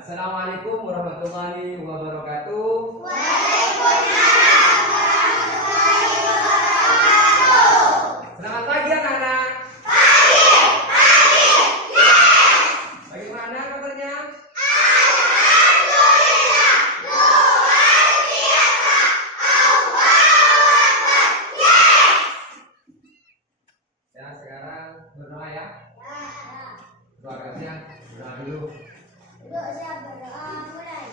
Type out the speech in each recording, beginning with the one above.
Assalamualaikum warahmatullahi wabarakatuh. Waalaikumsalam warahmatullahi wabarakatuh. Selamat pagi anak-anak. Pagi, yes. Bagaimana kabarnya? Alhamdulillah, luar biasa. Allahu Akbar, yes. Ya, sekarang berdoa ya. Ya. Doa kasih. Doa dulu. Yuk, siap berdoa mulai.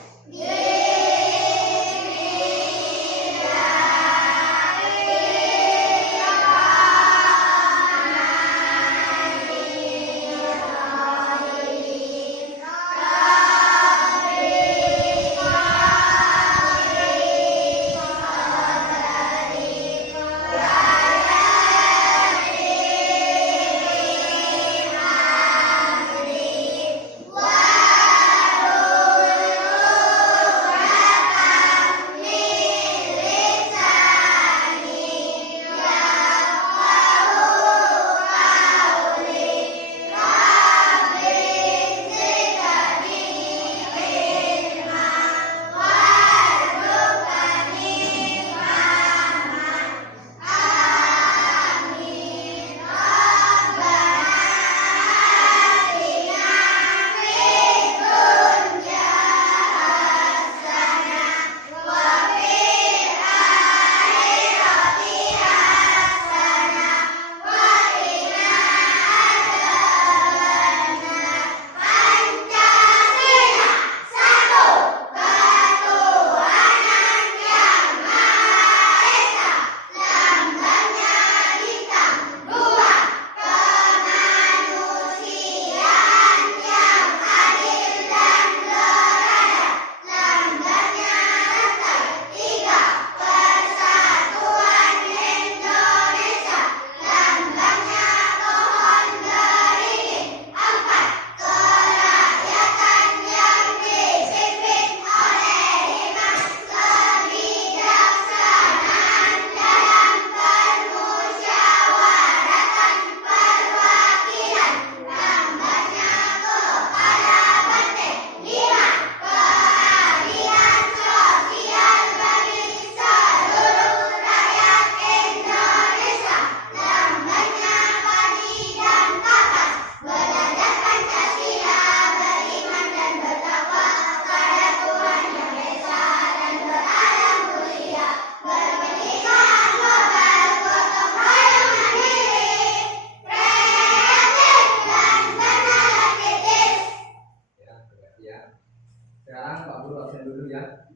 Sekarang Pak Guru absen dulu ya.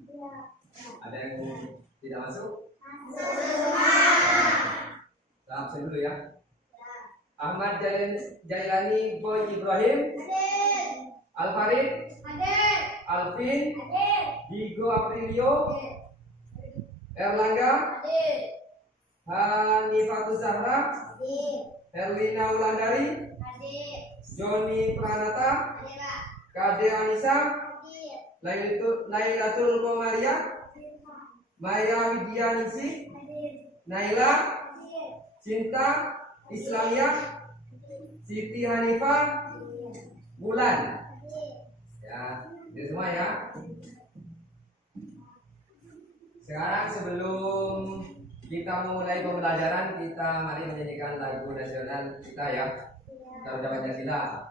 Ada yang tidak masuk? Kita absen dulu ya. Ahmad Jailani Boy Ibrahim, Alfarid, Alvin, Digo Aprilio, Erlangga, Hanifatul Zahra, Erlina Wulandari, Joni Pranata, Kade Anissa, Lailatul Qomaria, Maya Widianisi, Naila, Cinta Islamia, Siti Hanifah, Bulan. Ya, itu semua ya. Sekarang sebelum kita memulai pembelajaran, kita mari menyanyikan lagu nasional kita ya. Kita ucapkan Pancasila.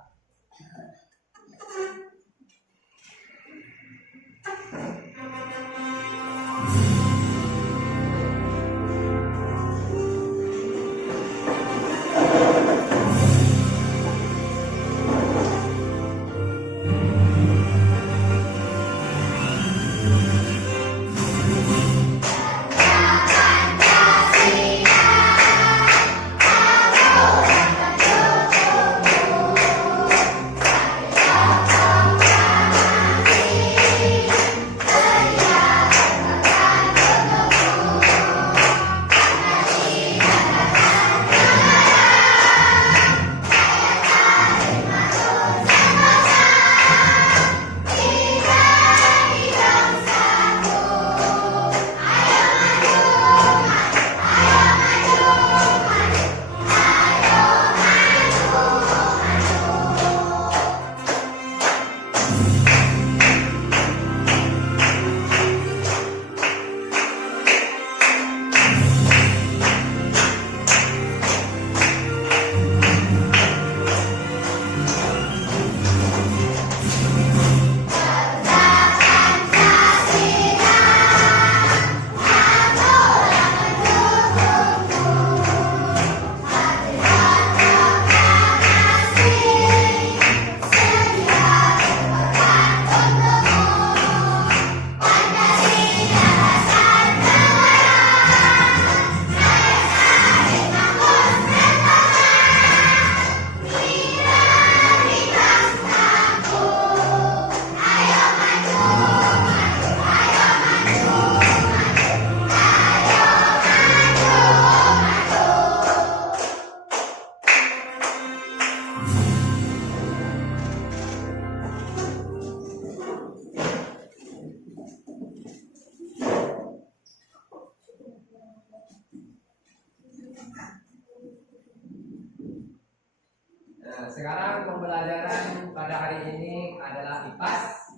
sekarang pembelajaran pada hari ini adalah IPAS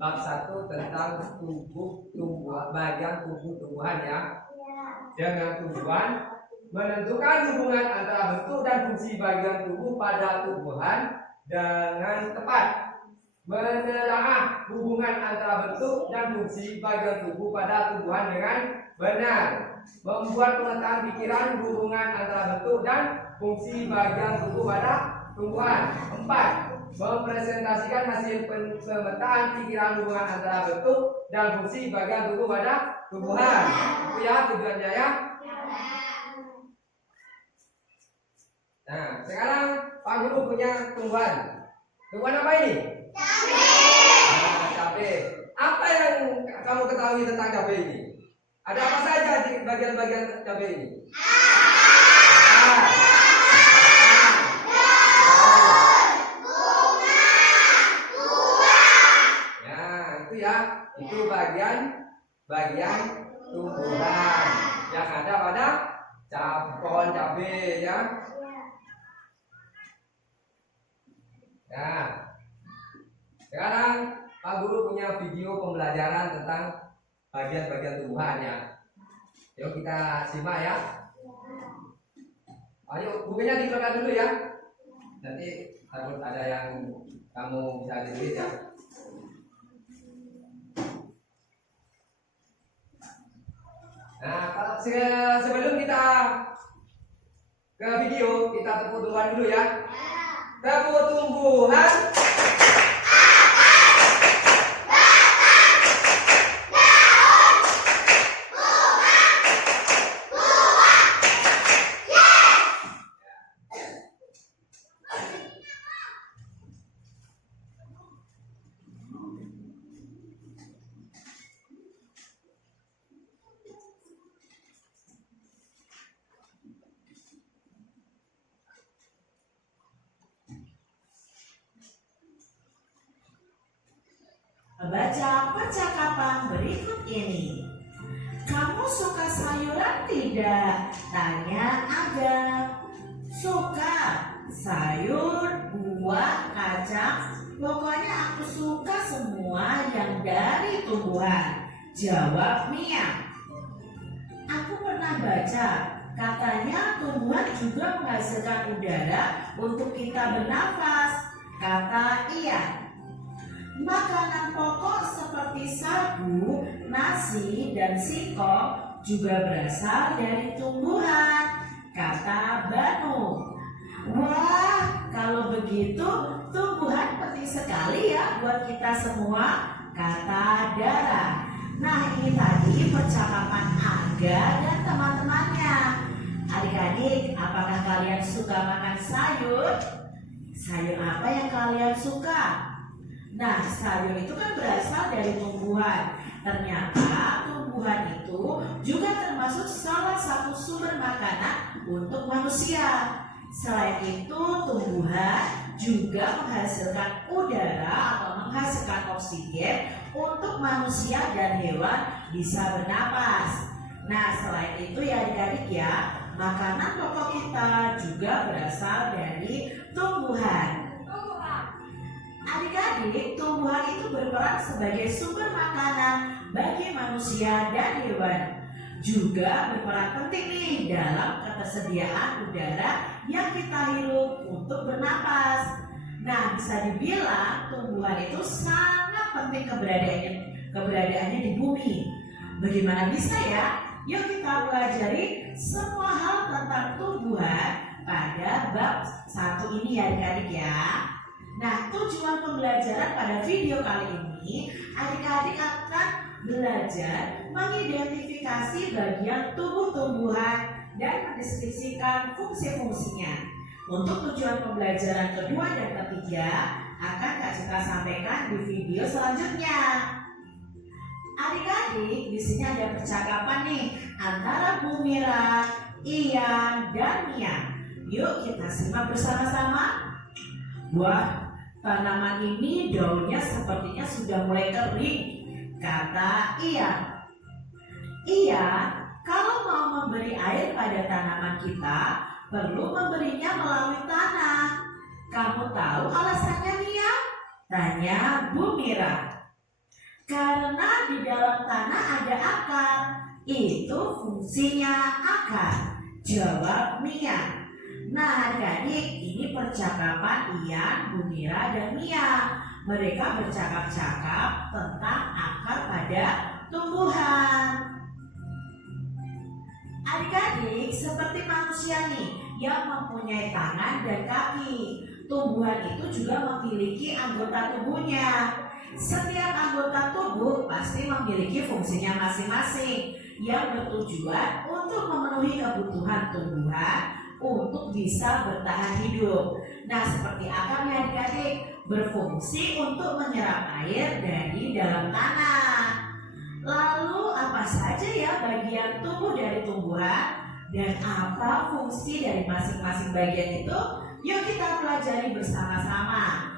bab 1 tentang bagian tubuh tumbuhan ya. Dengan tujuan menentukan hubungan antara bentuk dan fungsi bagian tubuh pada tumbuhan dengan tepat. Menelaah hubungan antara bentuk dan fungsi bagian tubuh pada tumbuhan dengan benar. Membuat pemetaan pikiran hubungan antara bentuk dan fungsi bagian tubuh pada tumbuhan. 4. Mempresentasikan hasil pemetaan pikiran hubungan antara bentuk dan fungsi bagian tubuh pada tumbuhan. Itu ya tujuannya ya. Nah, sekarang Pak Guru punya tumbuhan. Tumbuhan apa ini? Cabai. Apa yang kamu ketahui tentang cabai ini? Ada apa saja di bagian-bagian cabai ini? Ya, itu ya. Itu bagian tumbuhan yang ada pada pohon cabai ya. Nah, sekarang Pak Guru punya video pembelajaran tentang bagian-bagian tumbuhan ya. Yuk kita simak ya. Ayo bukunya dikeluarkan dulu ya. Nanti takut ada yang kamu bisa ditulis ya. Nah, kalau sebelum kita ke video, kita tepuk tumbuhan dulu ya. Tepuk tumbuhan. Baca percakapan berikut ini. Kamu suka sayuran tidak? Tanya Agam. Suka sayur, buah, kacang. Pokoknya aku suka semua yang dari tumbuhan. Jawab Mia. Aku pernah baca, katanya tumbuhan juga menghasilkan udara untuk kita bernafas. Kata Iya. Makanan pokok seperti sagu, nasi, dan singkong juga berasal dari tumbuhan, kata Banu. Wah, kalau begitu tumbuhan penting sekali ya buat kita semua, kata Dara. Nah, ini tadi percakapan Aga dan teman-temannya. Adik-adik, apakah kalian suka makan sayur? Sayur apa yang kalian suka? Nah, sayur itu kan berasal dari tumbuhan. Ternyata tumbuhan itu juga termasuk salah satu sumber makanan untuk manusia. Selain itu, tumbuhan juga menghasilkan udara atau menghasilkan oksigen untuk manusia dan hewan bisa bernapas. Nah, selain itu ya adik-adik ya, makanan pokok kita juga berasal dari tumbuhan. Adik-adik, tumbuhan itu berperan sebagai sumber makanan bagi manusia dan hewan. Juga berperan penting nih dalam ketersediaan udara yang kita hirup untuk bernapas. Nah, bisa dibilang tumbuhan itu sangat penting keberadaannya di bumi. Bagaimana bisa ya? Yuk kita pelajari semua hal tentang tumbuhan pada bab 1 ini ya adik-adik ya. Nah, tujuan pembelajaran pada video kali ini, adik-adik akan belajar mengidentifikasi bagian tubuh tumbuhan dan mendeskripsikan fungsi-fungsinya. Untuk tujuan pembelajaran kedua dan ketiga akan Kak Citra sampaikan di video selanjutnya. Adik-adik, di sini ada percakapan nih antara Bu Mira, Ian, dan Mia. Yuk kita simak bersama-sama. Wah, tanaman ini daunnya sepertinya sudah mulai kering, kata Ian. Ian, kalau mau memberi air pada tanaman kita, perlu memberinya melalui tanah. Kamu tahu alasannya, Mia? Tanya Bu Mira. Karena di dalam tanah ada akar. Itu fungsinya akar, jawab Mia. Nah, adik-adik, ini percakapan Ian, Bu Mira, dan Mia. Mereka bercakap-cakap tentang akar pada tumbuhan. Adik-adik, seperti manusia nih yang mempunyai tangan dan kaki. Tumbuhan itu juga memiliki anggota tubuhnya. Setiap anggota tubuh pasti memiliki fungsinya masing-masing yang bertujuan untuk memenuhi kebutuhan tumbuhan untuk bisa bertahan hidup. Nah, seperti akarnya adik-adik berfungsi untuk menyerap air dari dalam tanah. Lalu apa saja ya bagian tubuh dari tumbuhan dan apa fungsi dari masing-masing bagian itu? Yuk kita pelajari bersama-sama.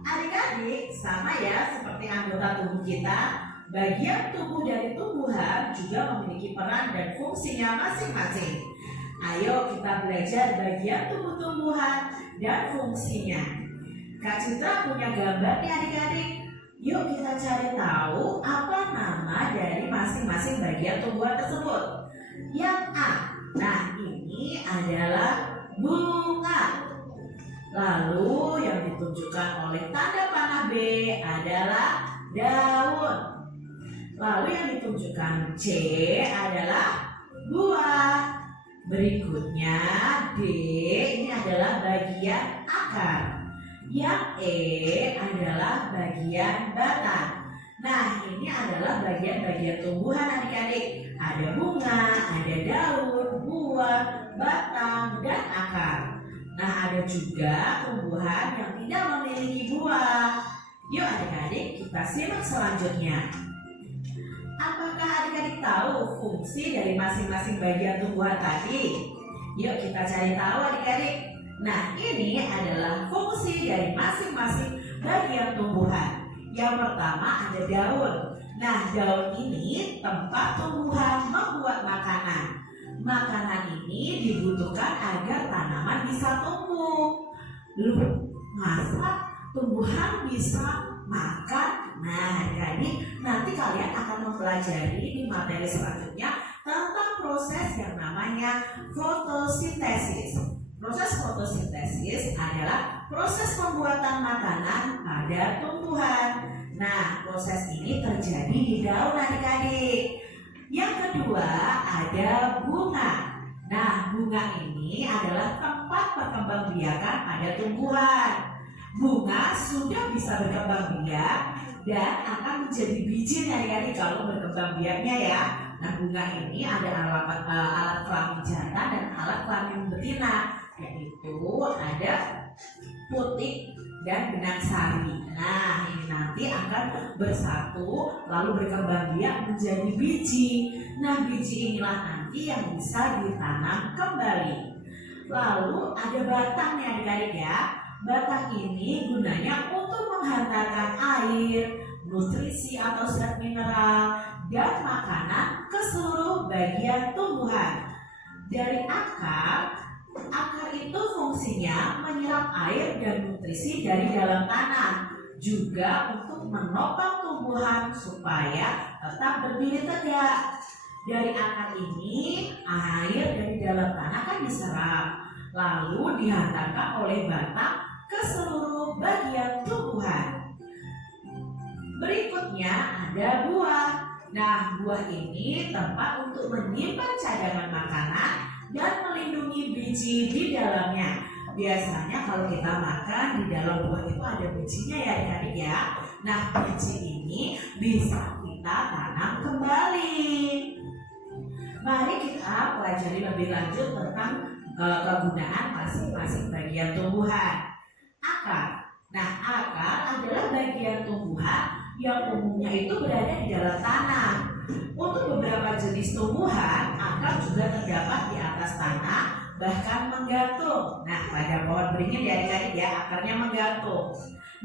Adik-adik, sama ya seperti anggota tubuh kita, bagian tubuh dari tumbuhan juga memiliki peran dan fungsinya masing-masing. Ayo kita belajar bagian tubuh tumbuhan dan fungsinya. Kak Citra punya gambar nih adik-adik. Yuk kita cari tahu apa nama dari masing-masing bagian tumbuhan tersebut. Yang A, nah ini adalah bunga. Lalu yang ditunjukkan oleh tanda panah B adalah daun. Lalu yang ditunjukkan C adalah buah. Berikutnya D, ini adalah bagian akar. Yang E adalah bagian batang. Nah, ini adalah bagian-bagian tumbuhan adik-adik. Ada bunga, ada daun, buah, batang, dan akar. Nah, ada juga tumbuhan yang tidak memiliki buah. Yuk adik-adik kita simak selanjutnya. Apakah adik-adik tahu fungsi dari masing-masing bagian tumbuhan tadi? Yuk kita cari tahu adik-adik. Nah, ini adalah fungsi dari masing-masing bagian tumbuhan. Yang pertama ada daun. Nah, daun ini tempat tumbuhan membuat makanan. Makanan ini dibutuhkan agar tanaman bisa tumbuh. Loh, masa tumbuhan bisa makan? Nah, adik-adik, nanti kalian akan mempelajari di materi selanjutnya tentang proses yang namanya fotosintesis. Proses fotosintesis adalah proses pembuatan makanan pada tumbuhan. Nah, proses ini terjadi di daun adik-adik. Yang kedua ada bunga. Nah, bunga ini adalah tempat perkembangbiakan pada tumbuhan. Bunga sudah bisa berkembang biak dan akan menjadi biji adik-adik kalau berkembang biaknya ya. Nah, bunga ini ada alat kelamin jantan dan alat kelamin betina, yaitu ada putik dan benang sari. Nah, ini nanti akan bersatu lalu berkembang biak menjadi biji. Nah, biji inilah nanti yang bisa ditanam kembali. Lalu ada batangnya adik-adik ya. Batang ini gunanya untuk menghantarkan air, nutrisi atau zat mineral, dan makanan ke seluruh bagian tumbuhan. Dari akar itu fungsinya menyerap air dan nutrisi dari dalam tanah, juga untuk menopang tumbuhan supaya tetap berdiri tegak. Dari akar ini, air dari dalam tanah kan diserap, lalu dihantarkan oleh batang ke seluruh bagian tumbuhan. Berikutnya ada buah. Nah, buah ini tempat untuk menyimpan cadangan makanan dan melindungi biji di dalamnya. Biasanya kalau kita makan di dalam buah itu ada bijinya ya adik-adik ya. Nah, biji ini bisa kita tanam kembali. Mari kita pelajari lebih lanjut tentang kegunaan masing-masing bagian tumbuhan. Akar. Nah, akar adalah bagian tumbuhan yang umumnya itu berada di dalam tanah. Untuk beberapa jenis tumbuhan, akar juga terdapat di atas tanah, bahkan menggantung. Nah, pada pohon beringin ya adik-adik ya, akarnya menggantung.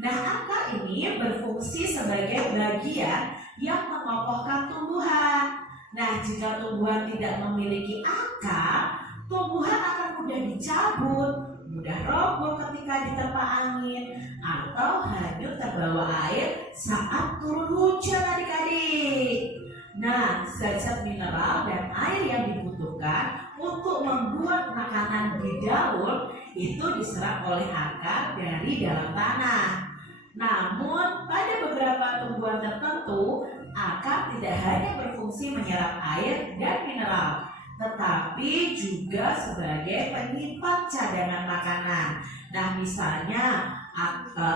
Nah, akar ini berfungsi sebagai bagian yang mengokohkan tumbuhan. Nah, jika tumbuhan tidak memiliki akar, tumbuhan akan mudah dicabut, mudah roboh ketika diterpa angin, atau hanyut terbawa air saat turun hujan adik-adik. Nah, zat-zat mineral dan air yang dibutuhkan untuk membuat makanan di daun itu diserap oleh akar dari dalam tanah. Namun, pada beberapa tumbuhan tertentu, akar tidak hanya berfungsi menyerap air dan mineral, tetapi juga sebagai penyimpan cadangan makanan. Nah, misalnya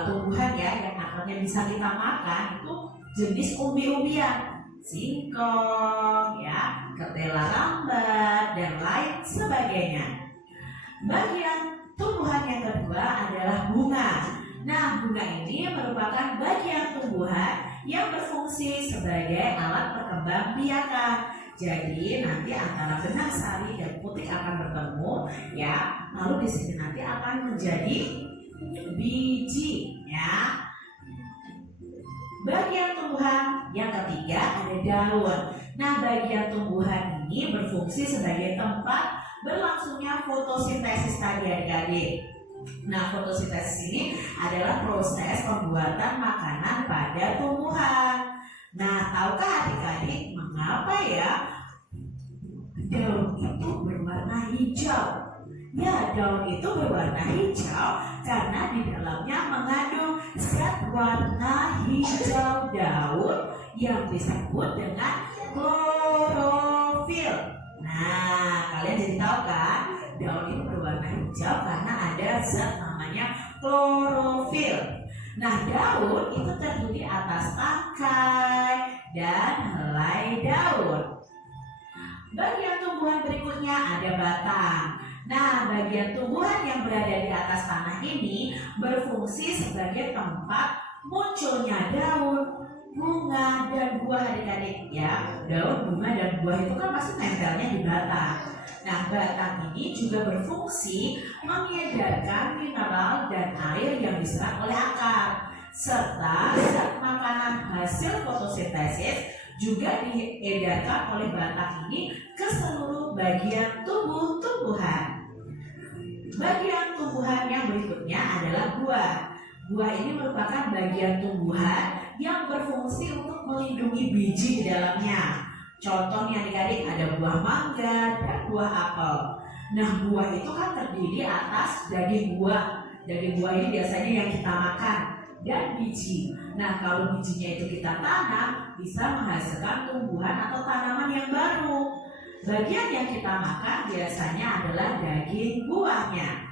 tumbuhan ya yang akarnya bisa kita makan itu jenis umbi-umbian, singkong, ya, ketela lambat, dan lain sebagainya. Bagian tumbuhan yang kedua adalah bunga. Nah, bunga ini merupakan bagian tumbuhan yang berfungsi sebagai alat perkembang biakan. Jadi nanti antara benang sari dan putik akan bertemu, ya. Lalu di sini nanti akan menjadi biji, ya. Bagian tumbuhan yang ketiga ada daun. Nah, bagian tumbuhan ini berfungsi sebagai tempat berlangsungnya fotosintesis tadi adik-adik. Nah, fotosintesis ini adalah proses pembuatan makanan pada tumbuhan. Nah, tahukah adik-adik mengapa ya daun itu berwarna hijau? Ya, daun itu berwarna hijau karena di dalamnya mengandung zat warna hijau daun yang disebut dengan klorofil. Nah, kalian jadi tahu kan, daun itu berwarna hijau karena ada zat namanya klorofil. Nah, daun itu terdiri atas tangkai dan helai daun. Bagian tumbuhan berikutnya ada batang. Nah, bagian tumbuhan yang berada di atas tanah ini berfungsi sebagai tempat munculnya daun, bunga, dan buah adik-adik ya. Daun, bunga, dan buah itu kan pasti nempelnya di batang. Nah, batang ini juga berfungsi mengedarkan mineral dan air yang diserap oleh akar, serta zat makanan hasil fotosintesis juga diedarkan oleh batang ini ke seluruh bagian tubuh tumbuhan. Bagian tumbuhan yang berikutnya adalah buah. Buah ini merupakan bagian tumbuhan yang berfungsi untuk melindungi biji di dalamnya. Contohnya adik-adik ada buah mangga dan buah apel. Nah, buah itu kan terdiri atas daging buah. Daging buah ini biasanya yang kita makan dan biji. Nah, kalau bijinya itu kita tanam, bisa menghasilkan tumbuhan atau tanaman yang baru. Bagian yang kita makan biasanya adalah daging buahnya.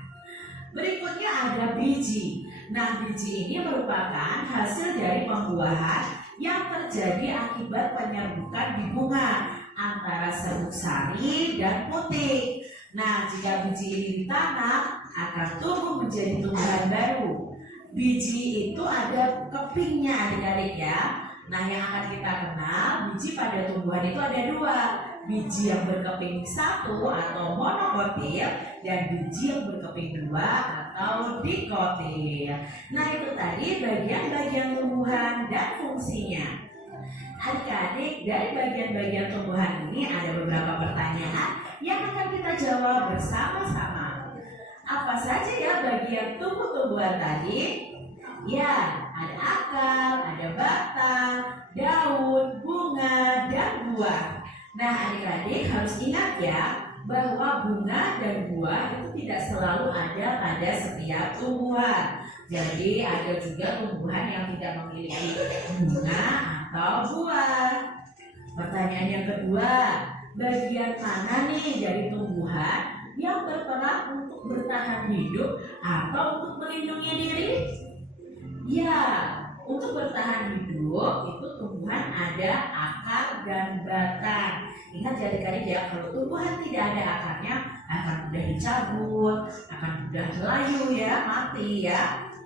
Berikutnya ada biji. Nah, biji ini merupakan hasil dari pembuahan yang terjadi akibat penyerbukan di bunga antara serbuk sari dan putik. Nah, jika biji ini ditanam, akan tumbuh menjadi tumbuhan baru. Biji itu ada kepingnya adik-adik ya. Nah, yang akan kita kenal, biji pada tumbuhan itu ada dua. Biji yang berkeping satu atau monokotil, dan biji yang berkeping dua atau dikotil. Nah, itu tadi bagian-bagian tumbuhan dan fungsinya. Adik-adik, dari bagian-bagian tumbuhan ini ada beberapa pertanyaan yang akan kita jawab bersama-sama. Apa saja ya bagian tumbuh-tumbuhan tadi? Ya, ada akar, ada batang, daun, bunga, dan buah. Nah, adik-adik harus ingat ya, bahwa bunga dan buah itu tidak selalu ada pada setiap tumbuhan. Jadi ada juga tumbuhan yang tidak memiliki bunga atau buah. Pertanyaan yang kedua, bagian mana nih dari tumbuhan yang berperan untuk bertahan hidup atau untuk melindungi diri? Ya, untuk bertahan hidup itu tumbuhan ada akar dan batang. Ingat ya adik-adik ya, kalau tumbuhan tidak ada akarnya akan mudah dicabut, akan mudah layu ya, mati ya.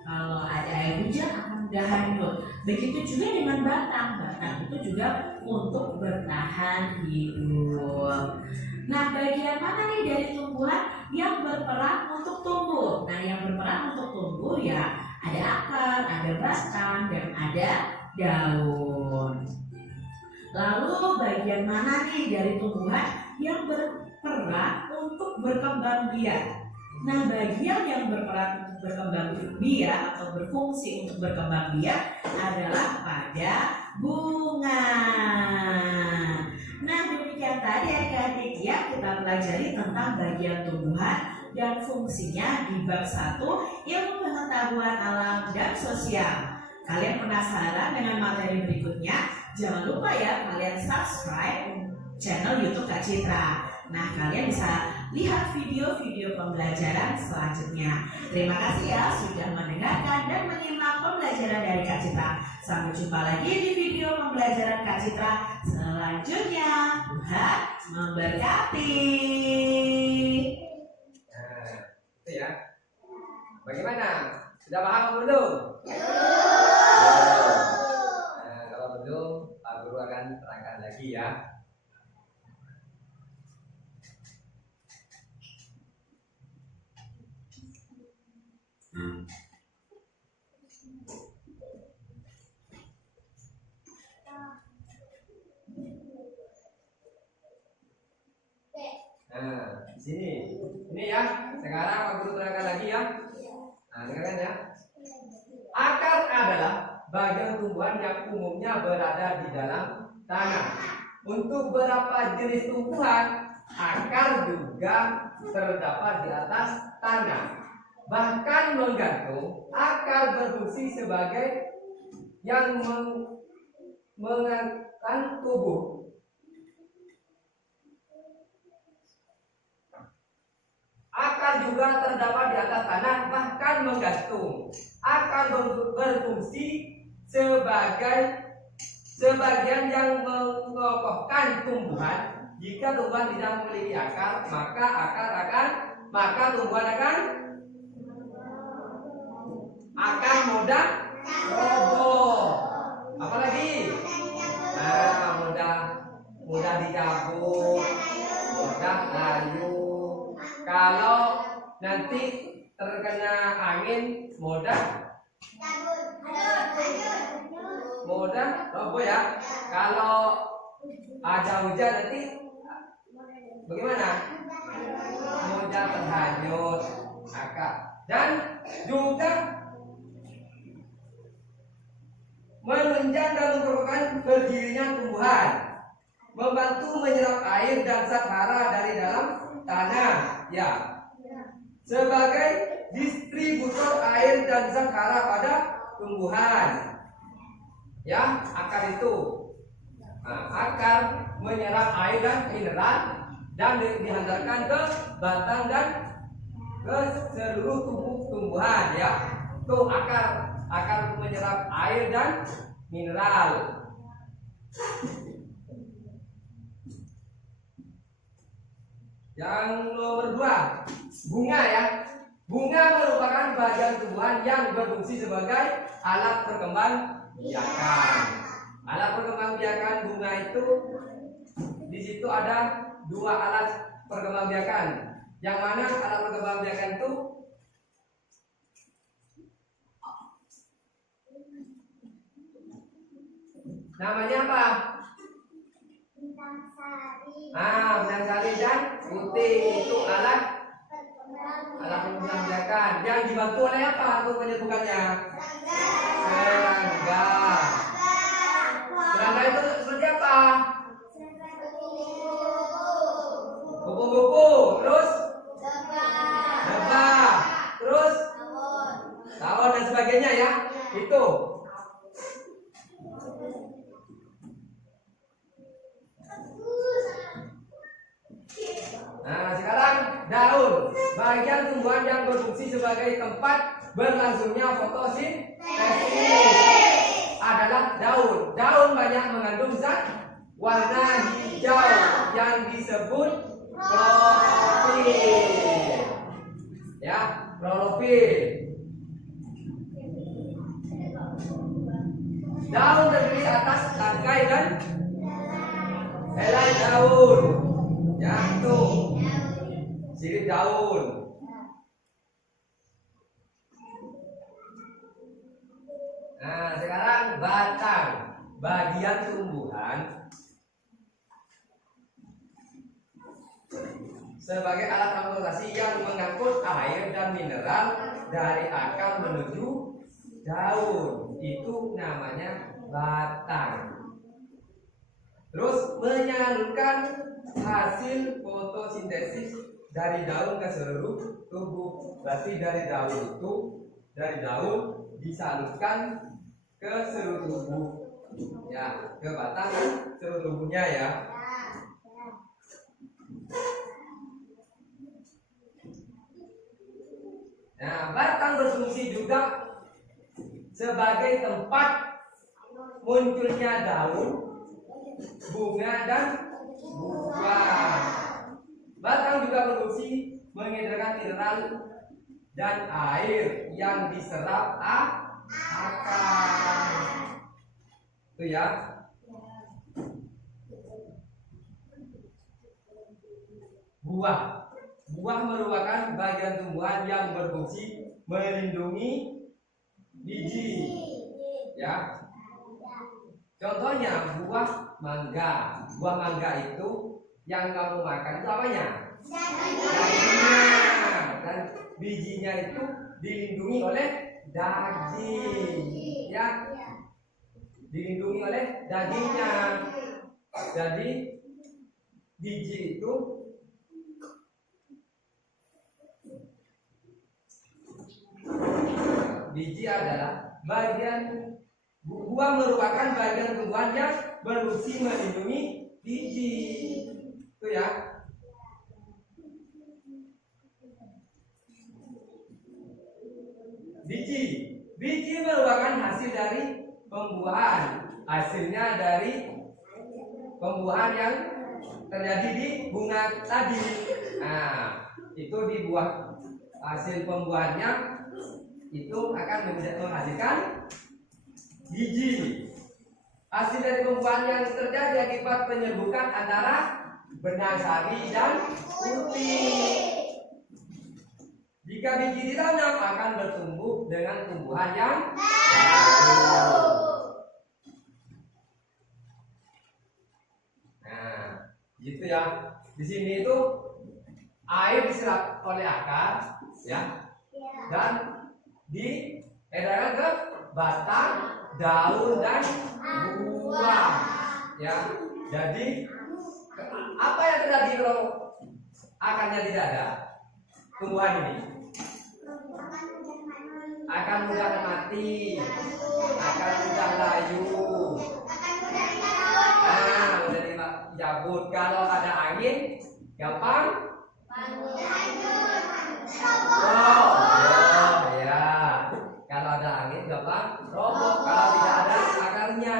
Kalau ada air hujan akan mudah hanyut. Begitu juga dengan batang. Batang itu juga untuk bertahan hidup. Nah, bagian mana nih dari tumbuhan yang berperan untuk tumbuh? Nah, yang berperan untuk tumbuh ya ada akar, ada batang, dan ada daun. Lalu bagian mana nih dari tumbuhan yang berperan untuk berkembang biak? Nah, bagian yang berperan untuk berkembang biak atau berfungsi untuk berkembang biak adalah pada bunga. Nah, demikian tadi adik-adik ya kita pelajari tentang bagian tumbuhan dan fungsinya di bab 1 ilmu pengetahuan alam dan sosial. Kalian penasaran dengan materi berikutnya? Jangan lupa ya kalian subscribe channel YouTube Kak Citra. Nah, kalian bisa lihat video-video pembelajaran selanjutnya. Terima kasih ya sudah mendengarkan dan menyimak pembelajaran dari Kak Citra. Sampai jumpa lagi di video pembelajaran Kak Citra selanjutnya. Tuhan memberkati. Nah, itu ya. Bagaimana? Sudah paham belum? Nah, kalau belum, Pak Guru akan terangkan lagi ya. Nah, di sini. Ini ya. Sekarang Pak Guru terangkan lagi ya. Nah, dengarkan ya. Akar adalah bagian tumbuhan yang umumnya berada di dalam tanah. Untuk beberapa jenis tumbuhan, akar juga terdapat di atas tanah. Bahkan menggantung, akar berfungsi sebagai yang mengangkat tubuh. Akar juga terdapat di atas tanah, bahkan menggantung. Akar berfungsi sebagian yang mengokohkan tumbuhan. Jika tumbuhan tidak memiliki akar, maka tumbuhan akan mudah roboh. Apalagi? Nah, mudah dicabut, mudah layu. Kalau nanti terkena angin mudah roboh ya. Kalau ada hujan nanti bagaimana? Mudah terhanyut akar. Dan juga menunjang dan memperkuatkan berdirinya tumbuhan, membantu menyerap air dan zat hara dari dalam tanah, ya, sebagai distributor air dan zat hara pada tumbuhan, ya, akar itu. Nah, akar menyerap air dan mineral dan dihantarkan ke batang dan ke seluruh tubuh tumbuhan, ya. Itu akar menyerap air dan mineral. Yang nomor 2, bunga ya. Bunga merupakan bagian tumbuhan yang berfungsi sebagai alat perkembangbiakan. Alat perkembangbiakan bunga itu di situ ada 2 alat perkembangbiakan. Yang mana alat perkembangbiakan itu namanya apa? Bintang sari dan putih. Itu alat perkembangbiakan yang dibantu oleh apa untuk menyembuhkannya? Serangga. Serangga itu seperti apa? Kupu-kupu, terus lebah, terus tawon dan sebagainya ya. Itu. Nah, sekarang daun, bagian tumbuhan yang berfungsi sebagai tempat berlangsungnya fotosintesis adalah daun. Daun banyak mengandung zat warna hijau yang disebut klorofil. Ya, klorofil. Daun terdiri atas tangkai dan helai daun. Ya, itu sirip daun. Nah, sekarang batang, bagian tumbuhan sebagai alat transportasi yang mengangkut air dan mineral dari akar menuju daun. Itu namanya batang. Terus menyalurkan hasil fotosintesis dari daun ke seluruh tubuh. Berarti dari daun disalurkan ke seluruh tubuh. Ya, ke batang dan seluruh tubuhnya ya. Nah, batang berfungsi juga sebagai tempat munculnya daun, bunga dan buah. Batang juga berfungsi mengedarkan mineral dan air yang diserap akar. Itu ya. Buah merupakan bagian tumbuhan yang berfungsi melindungi biji. Ya. Contohnya buah mangga. Buah mangga itu yang kamu makan itu apanya? Dagingnya. Dan bijinya itu dilindungi oleh daging. Ya. Dilindungi oleh dagingnya. Jadi biji itu adalah bagian buah merupakan bagian tumbuhan yang berfungsi melindungi biji. Itu ya. Biji merupakan hasil dari pembuahan. Hasilnya dari pembuahan yang terjadi di bunga tadi. Nah, itu di buah hasil pembuahannya itu akan menghasilkan biji. Hasil dari pembuahan yang terjadi akibat penyerbukan antara benang sari dan putih. Jika biji ditanam akan bertumbuh dengan tumbuhan yang baru. Nah, gitu ya. Di sini itu air diserap oleh akar, ya, dan diedarkan ke batang, daun dan buah. Ya, jadi apa yang terjadi kalau akarnya tidak ada? Tumbuhan ini akan mudah mati, akan mudah layu, mudah dijabut. Kalau ada angin, gampang ya. Kalau ada angin, gampang roboh. Kalau tidak ada akarnya,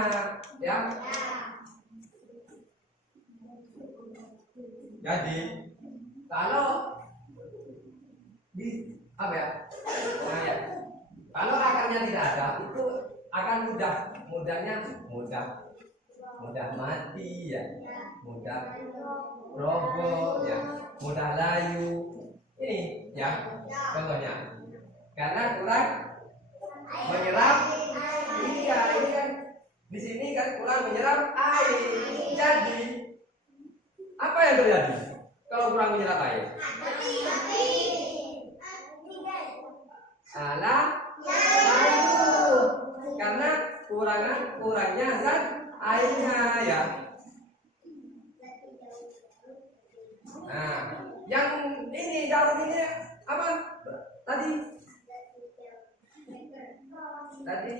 ya. Jadi kalau kalau akarnya tidak ada, itu akan mudah mati ya, mudah roboh ya, mudah layu. Ini ya contohnya, karena kurang menyerap. Iya, ini kan di sini kan kurang menyerap air. Jadi apa yang terjadi kalau kurang menyerap air? Layu, karena kurangnya zat airnya ya. Nah, yang ini daun ini apa tadi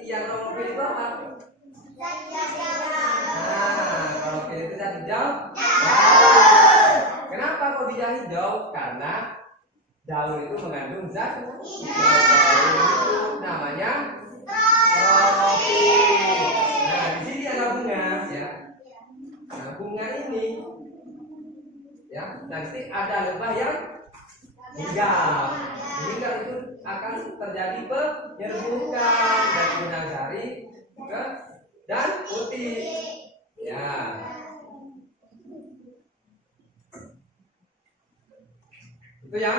yang klorofil itu apa? Nah, klorofil itu zat hijau. Kenapa kok tidak hijau? Karena daun itu mengandung zat hijau, itu namanya klorofil. Nah, di sini ada bunga ya. Nah, bunga ini ya, nanti ada lebah yang hijau. Hijau itu akan terjadi penyerbukan dari benang sari ke dan putih. Ya. Itu ya.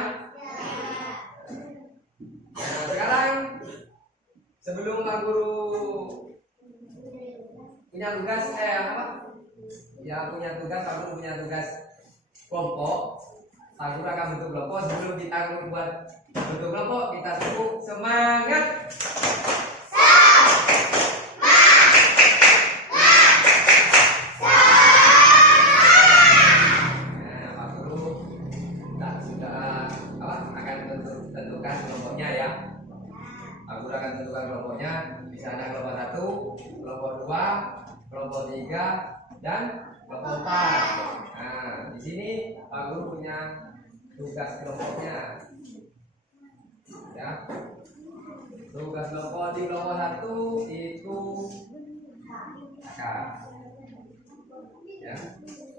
Nah, sekarang sebelum Pak Guru punya tugas Pak Guru punya tugas kelompok. Pak Guru akan bentuk kelompok. Sebelum kita membuat bentuk kelompok, kita sebut semangat. Nah, Pak Guru sudah akan tentukan kelompoknya ya. Pak Guru akan tentukan kelompoknya. Di sana kelompok 1, kelompok 2, kelompok 3, dan kelompok 4. Nah, di sini Pak Guru punya tugas kelompoknya. Ya. Tugas kelompok di kelompok 1 itu akar. Ya.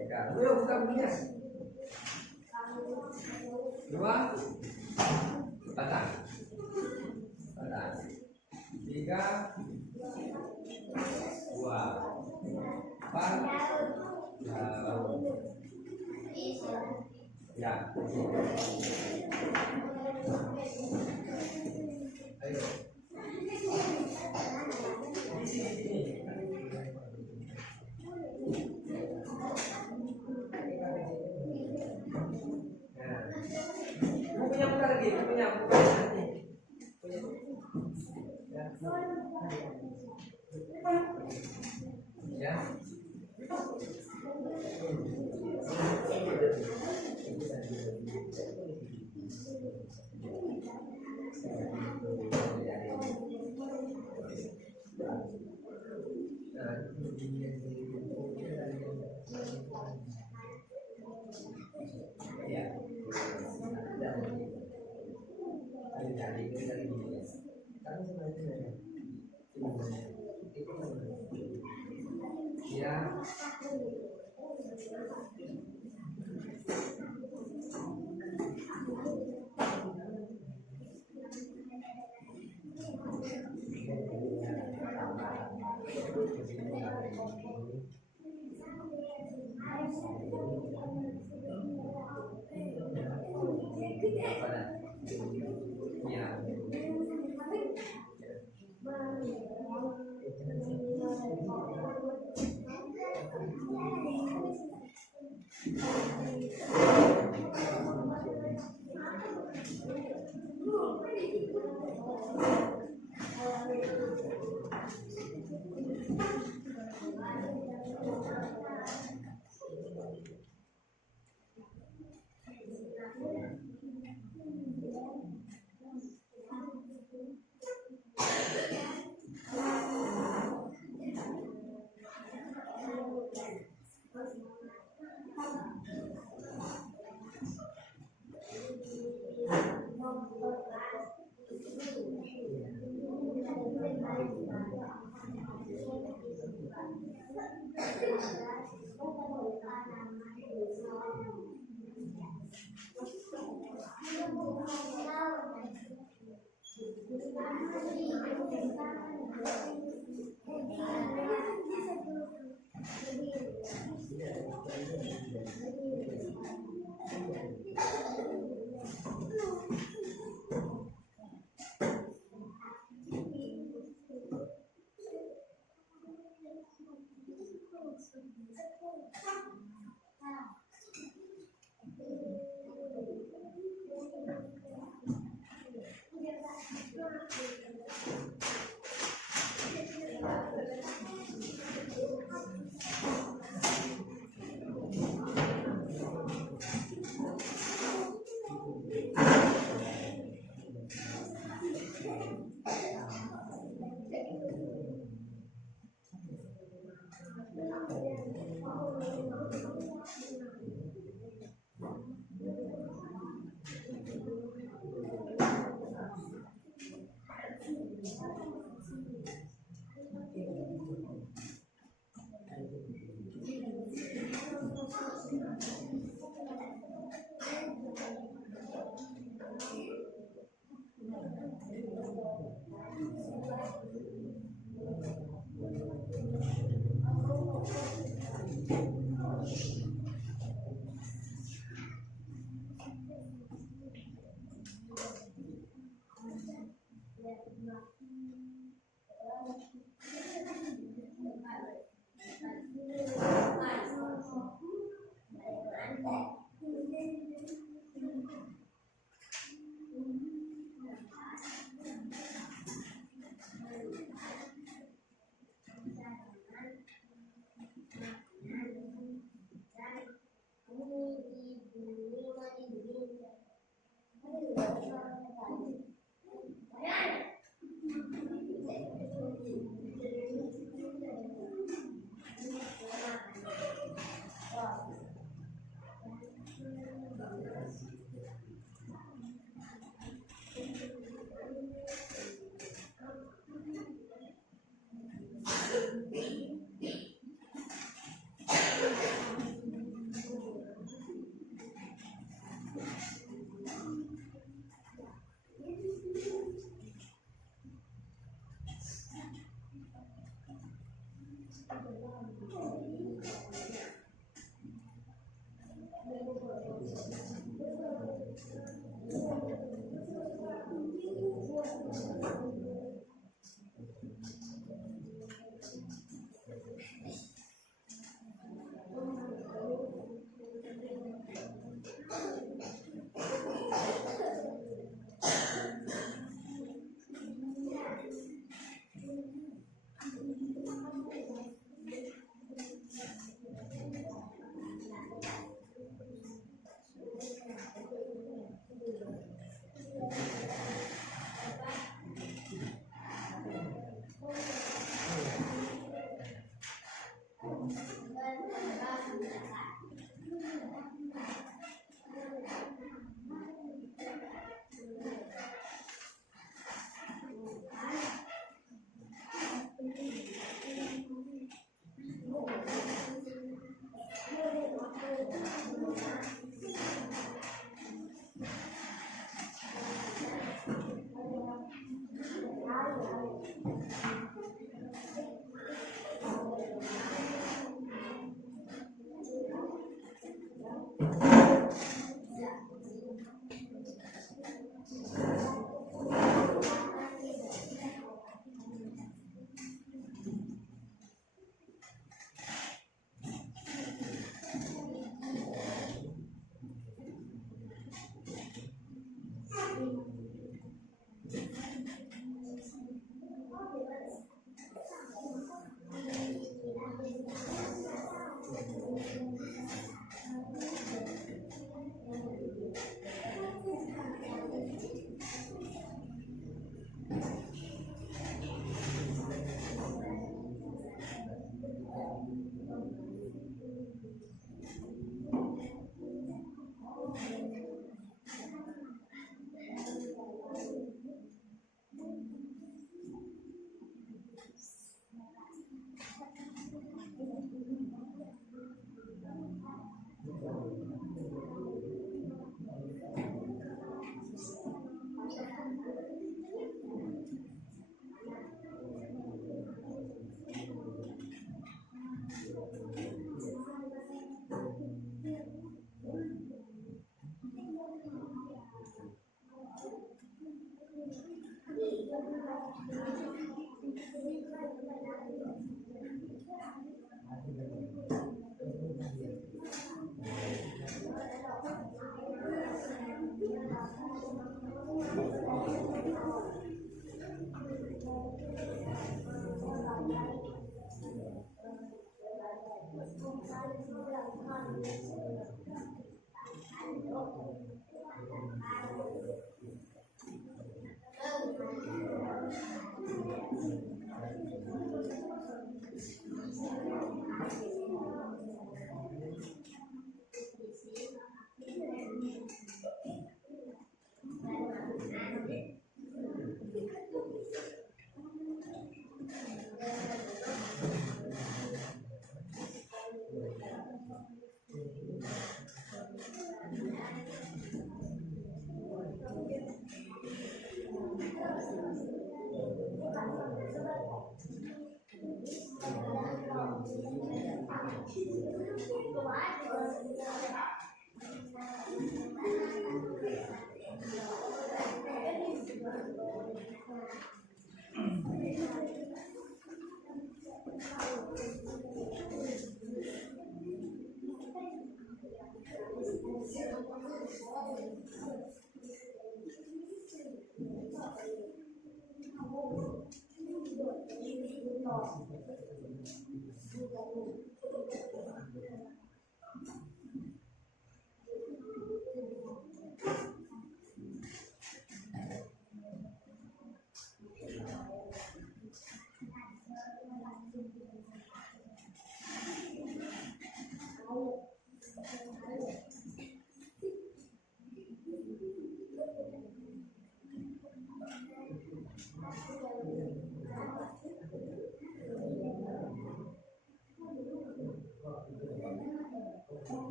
Akar. Yuk buka bukunya. 2 batang. 3 2 4 ya. Ayo. Di sini. Bukunya buka lagi, bukunya buka nanti. Ya. Ya.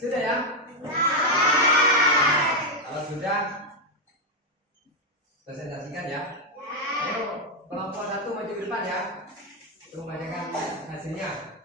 Sudah ya? Kalau sudah, presentasikan ya. Ayo, kelompok 1 maju ke depan ya. Untuk menanyakan hasilnya.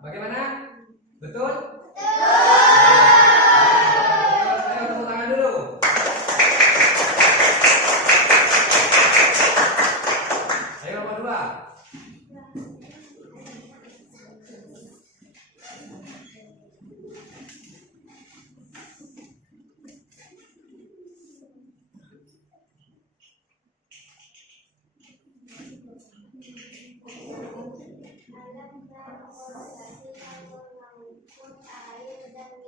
Bagaimana? Betul? Ayo tepuk tangan dulu. Ayo nomor 2. Alam transportasi yang mengangkut air dan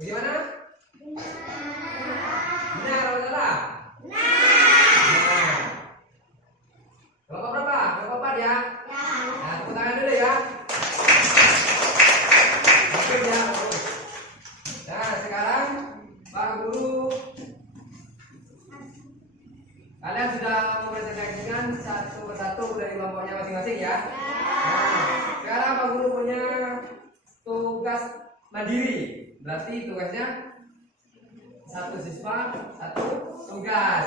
Bagaimana? Benar atau salah? Benar. Kelompok berapa? Kelompok 4 ya? Nah, tepuk tangan dulu ya. Bagus ya. Nah, sekarang Pak Guru, kalian sudah mempresentasikan satu persatu dari kelompoknya masing-masing ya? Nah, sekarang Pak Guru punya tugas mandiri. Berarti tugasnya satu siswa, satu tugas.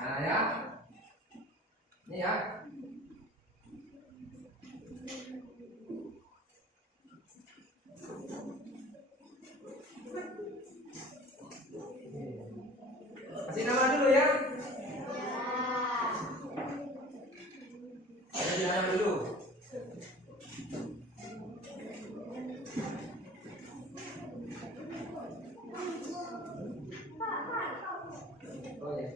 Nah ya, ini ya. Kasih nama dulu ya. Kasih nama dulu. Oh ya.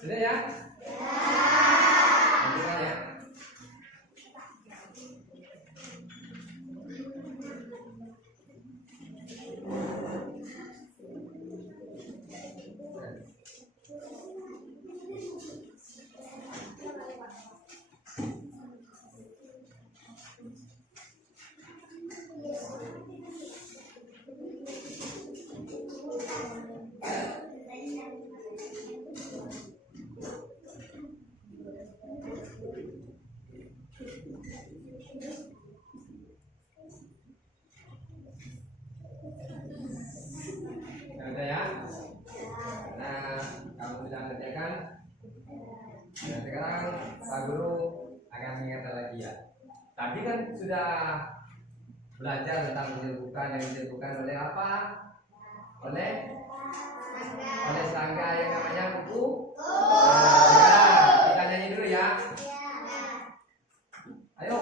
Sudah ya? Lanjutkan ya. Ada ya? Nah, kamu sudah kerjakan. Dan sekarang Pak Guru akan mengingatkan lagi ya. Tadi kan sudah belajar tentang menyerukan yang diserukan oleh apa? Oleh serangga yang namanya kuku. Nah, sekarang kita nyanyi dulu ya. Ayo.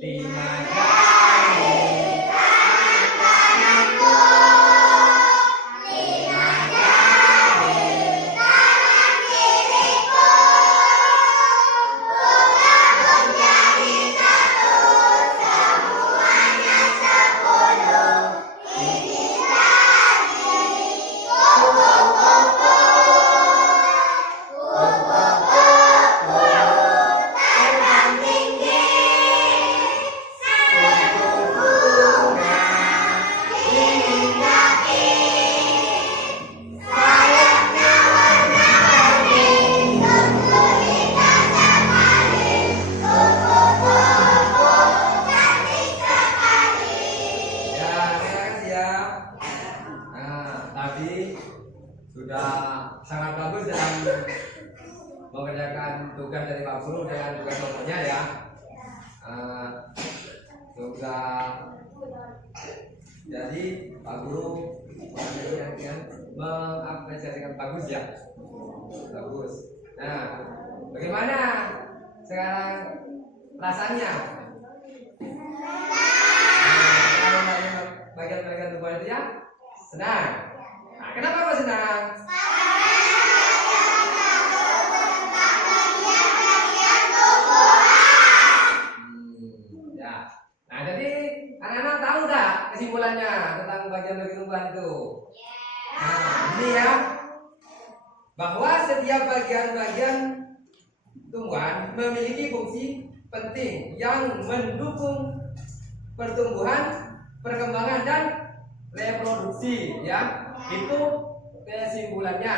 5 kali. sudah sangat bagus dalam mengerjakan tugas dari Pak Guru dengan tugas kelompoknya ya. Juga jadi Pak Guru mengapresiasikan bagus ya, bagus. Nah, bagaimana sekarang rasanya? Bagian-bagian tubuh itu ya senang. Nah, kenapa kok senang? Ya. Nah, jadi anak-anak tahu nggak kesimpulannya tentang bagian-bagian tumbuhan itu? Nah, ini ya, bahwa setiap bagian-bagian tumbuhan memiliki fungsi penting yang mendukung pertumbuhan, perkembangan dan reproduksi ya. Itu kesimpulannya.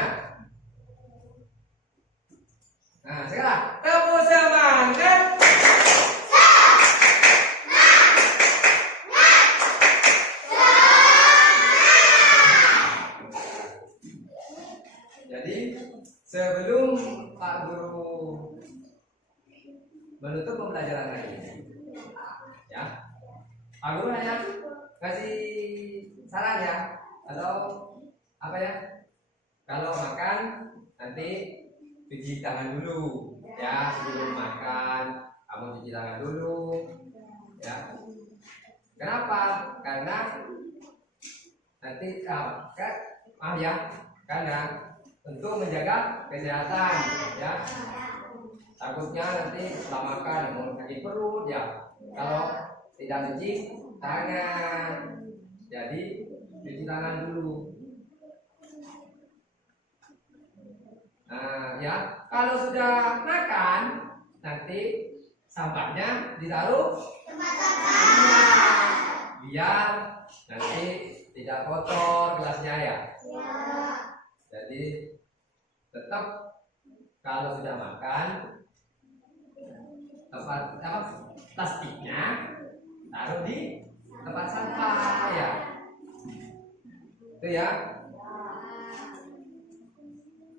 Nah, sekarang tepuk semangat. Jadi sebelum Pak Guru menutup pembelajaran hari ini ya, Pak Guru hanya kasih saran ya, atau apa ya, kalau makan nanti cuci tangan dulu ya, sebelum makan kamu cuci tangan dulu ya. Kenapa? Karena nanti karena untuk menjaga kesehatan ya. Takutnya nanti setelah makan mau sakit perut ya, kalau tidak cuci tangan. Jadi cuci tangan dulu. Nah ya, kalau sudah makan nanti sampahnya ditaruh Tempat sampah. biar nanti tidak kotor gelasnya ya. Ya. Jadi tetap kalau sudah makan, tempat plastiknya taruh di tempat sampah ya. Itu ya.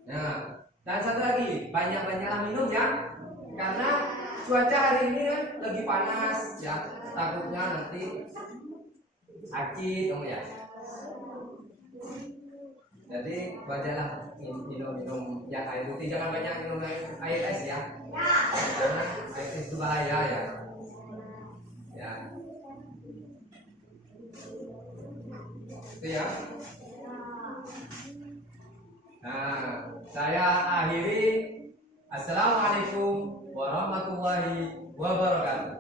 Nah, dan satu lagi, banyak-banyaklah minum ya. Karena cuaca hari ini kan lagi panas ya. Takutnya nanti sakit kamu ya. Jadi banyaklah minum yang air putih, jangan banyak minum air es ya. Karena air es itu bahaya ya. Ya. Itu ya. Nah, saya akhiri. Assalamualaikum warahmatullahi wabarakatuh.